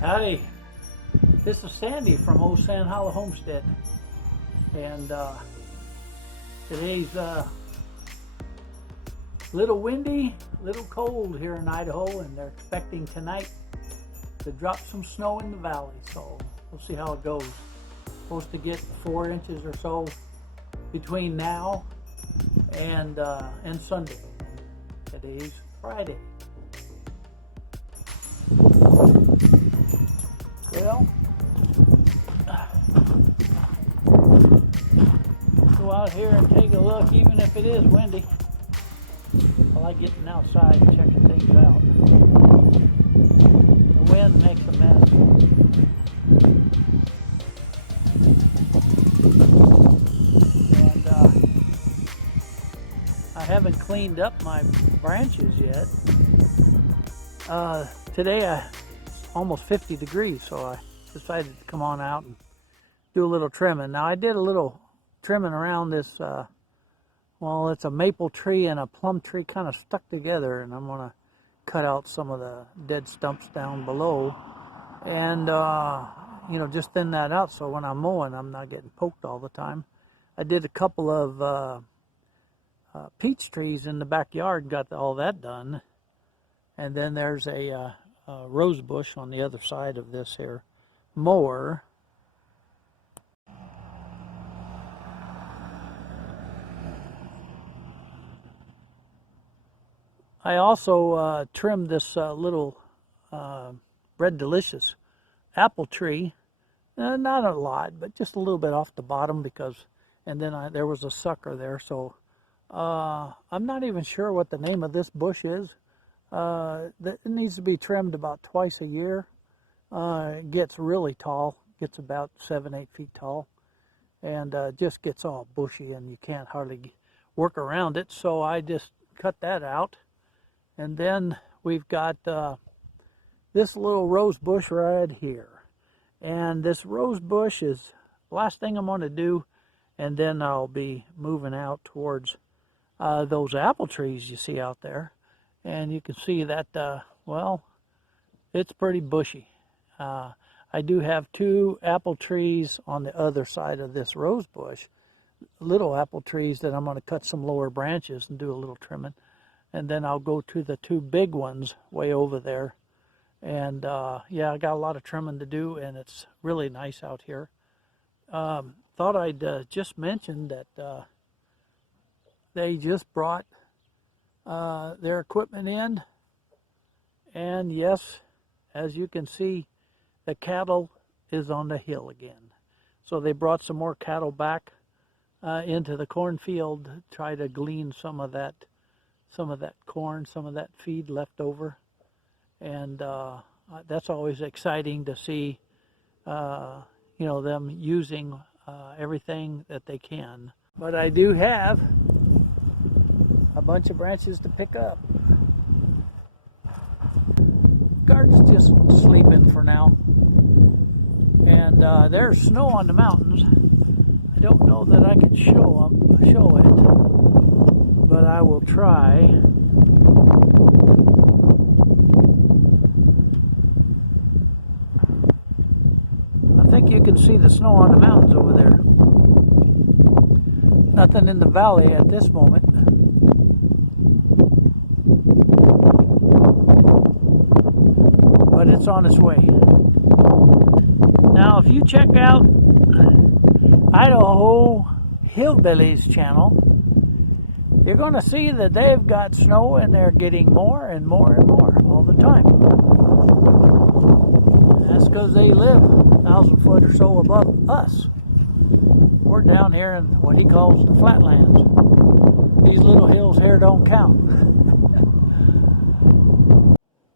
Howdy, this is Sandy from Old Sand Hollow Homestead, and today's a little windy, little cold here in Idaho, and they're expecting tonight to drop some snow in the valley, so we'll see how it goes. Supposed to get 4 inches or so between now and Sunday. Today's Friday. Well, go out here and take a look, even if it is windy. I like getting outside and checking things out. The wind makes a mess. And I haven't cleaned up my branches yet. Today it's almost 50 degrees, so I decided to come on out and do a little trimming. Now I did a little trimming around this, well, it's a maple tree and a plum tree kind of stuck together, and I'm going to cut out some of the dead stumps down below and, just thin that out so when I'm mowing I'm not getting poked all the time. I did a couple of peach trees in the backyard, got all that done, and then there's a rose bush on the other side of this here mower. I also trimmed this little Red Delicious apple tree. Not a lot, but just a little bit off the bottom and then there was a sucker there. So I'm not even sure what the name of this bush is. It needs to be trimmed about twice a year. It gets really tall, gets about 7-8 feet tall, and just gets all bushy and you can't hardly work around it. So I just cut that out. And then we've got this little rose bush right here. And this rose bush is the last thing I'm going to do. And then I'll be moving out towards those apple trees you see out there. And you can see that, well, it's pretty bushy. I do have 2 apple trees on the other side of this rose bush. Little apple trees that I'm going to cut some lower branches and do a little trimming. And then I'll go to the 2 big ones way over there. And yeah, I got a lot of trimming to do, and it's really nice out here. Thought I'd just mention that they just brought their equipment in. And yes, as you can see, the cattle is on the hill again. So they brought some more cattle back into the cornfield to try to glean some of that corn, some of that feed left over. And that's always exciting to see, them using everything that they can. But I do have a bunch of branches to pick up. Garden's just sleeping for now. And there's snow on the mountains. I don't know that I can show it, but I will try. I think you can see the snow on the mountains over there. Nothing in the valley at this moment. But it's on its way. Now, if you check out Idaho Hillbillies channel, you're going to see that they've got snow and they're getting more and more and more all the time. And that's because they live 1,000 foot or so above us. We're down here in what he calls the flatlands. These little hills here don't count.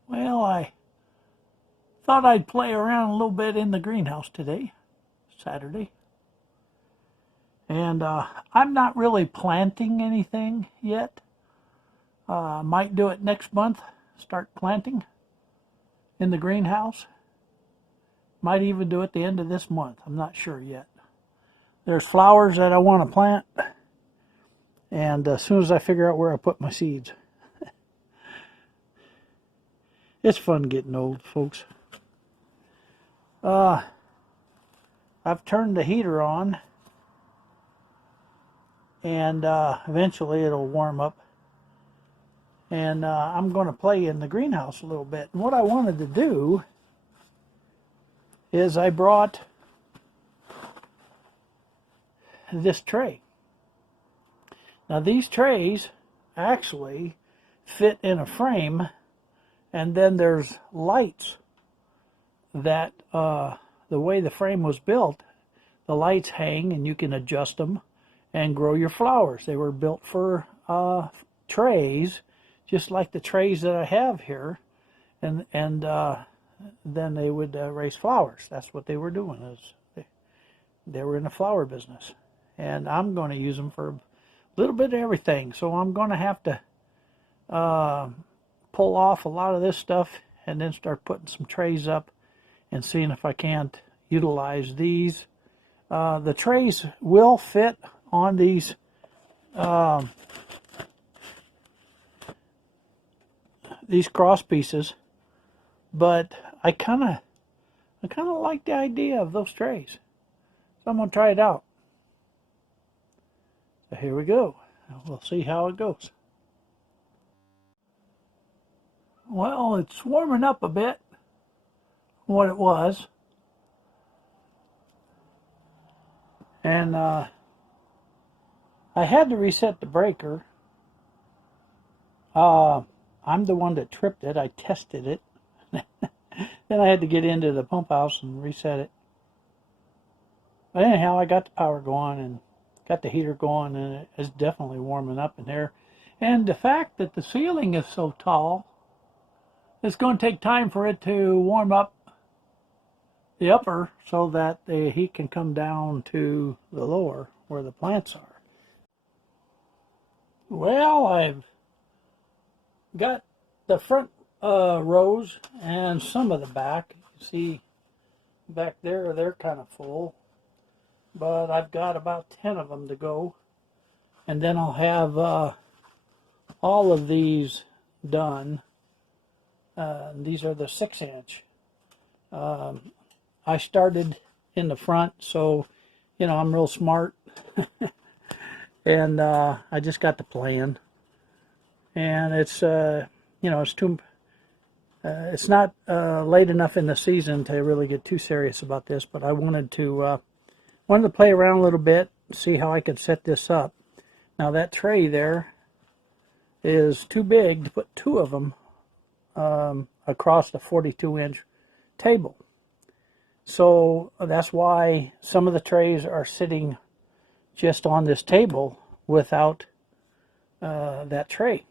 Well, I thought I'd play around a little bit in the greenhouse today, Saturday. And I'm not really planting anything yet. Might do it next month, start planting in the greenhouse. Might even do it the end of this month. I'm not sure yet. There's flowers that I want to plant. And as soon as I figure out where I put my seeds. It's fun getting old, folks. I've turned the heater on, and eventually it'll warm up. And I'm going to play in the greenhouse a little bit. And what I wanted to do is I brought this tray. Now these trays actually fit in a frame, and then there's lights that the way the frame was built, the lights hang and you can adjust them and grow your flowers. They were built for trays, just like the trays that I have here, and then they would raise flowers. That's what they were doing, is they were in the flower business. And I'm going to use them for a little bit of everything. So I'm going to have to pull off a lot of this stuff and then start putting some trays up and seeing if I can't utilize these. The trays will fit on these cross pieces, but I kind of like the idea of those trays. So I'm going to try it out. So here we go. We'll see how it goes. Well, it's warming up a bit from what it was. And I had to reset the breaker. I'm the one that tripped it. I tested it. Then I had to get into the pump house and reset it. But anyhow, I got the power going and got the heater going, and it's definitely warming up in there. And the fact that the ceiling is so tall, it's going to take time for it to warm up the upper so that the heat can come down to the lower where the plants are. Well, I've got the front rows and some of the back. You see back there, they're kind of full, but I've got about 10 of them to go, and then I'll have all of these done. These are the 6-inch. I started in the front, so you know I'm real smart, and I just got the plan. And it's you know, it's not late enough in the season to really get too serious about this, but I wanted to play around a little bit, see how I could set this up. Now that tray there is too big to put 2 of them across the 42-inch table. So that's why some of the trays are sitting just on this table without that tray.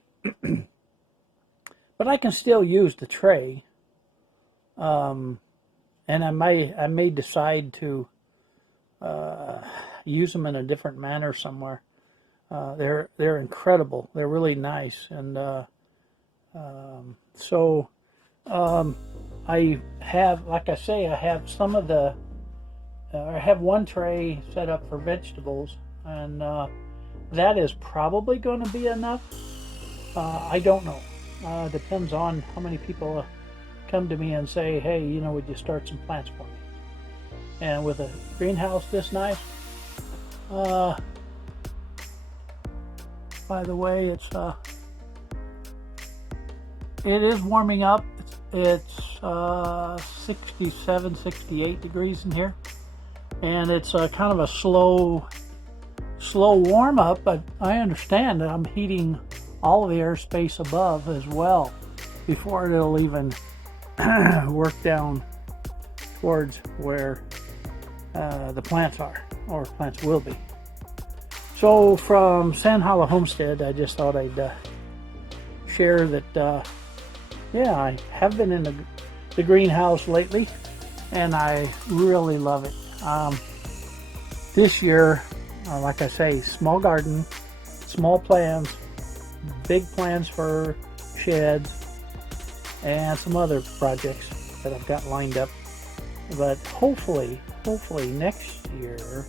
But I can still use the tray, and I may decide to use them in a different manner somewhere. They're incredible. They're really nice, and so I have, like I say, I have some of the. I have one tray set up for vegetables, and that is probably going to be enough. I don't know. Depends on how many people come to me and say, hey, you know, would you start some plants for me? And with a greenhouse this nice, by the way, it is warming up. It's 67, 68 degrees in here, and it's kind of a slow warm up, but I understand that I'm heating all of the airspace above as well before it'll even work down towards where the plants are, or plants will be. So from Sand Hollow Homestead, I just thought I'd share that yeah, I have been in the greenhouse lately, and I really love it. This year, like I say, small garden, small plans, big plans for sheds, and some other projects that I've got lined up. But hopefully next year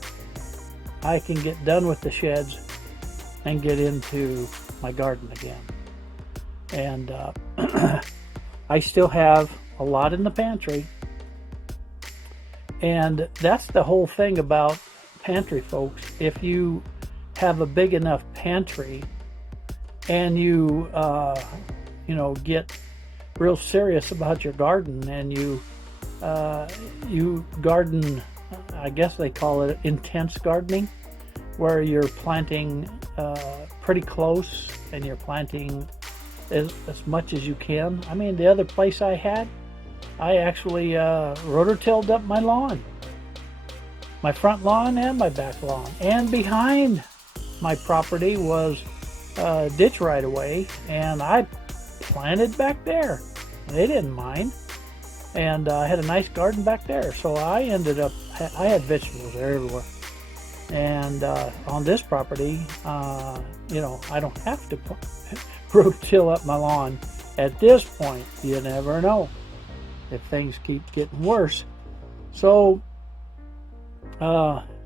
I can get done with the sheds and get into my garden again. And I still have a lot in the pantry, And that's the whole thing about pantry, folks. If you have a big enough pantry and you get real serious about your garden, and you garden, I guess they call it intense gardening, where you're planting pretty close and you're planting as much as you can. I mean, the other place I actually rototilled up my lawn, my front lawn and my back lawn, and behind my property was ditch right away, and I planted back there. They didn't mind, and I had a nice garden back there. So I had vegetables everywhere. And on this property, I don't have to rototill up my lawn at this point. You never know if things keep getting worse. So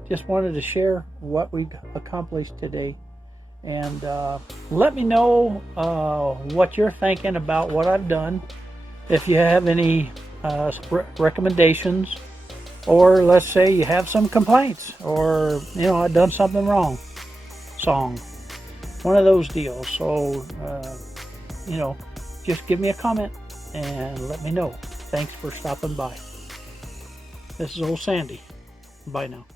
just wanted to share what we accomplished today. And let me know what you're thinking about what I've done. If you have any recommendations, or let's say you have some complaints, or I've done something wrong, one of those deals. So just give me a comment and let me know. Thanks for stopping by. This is old Sandy. Bye now.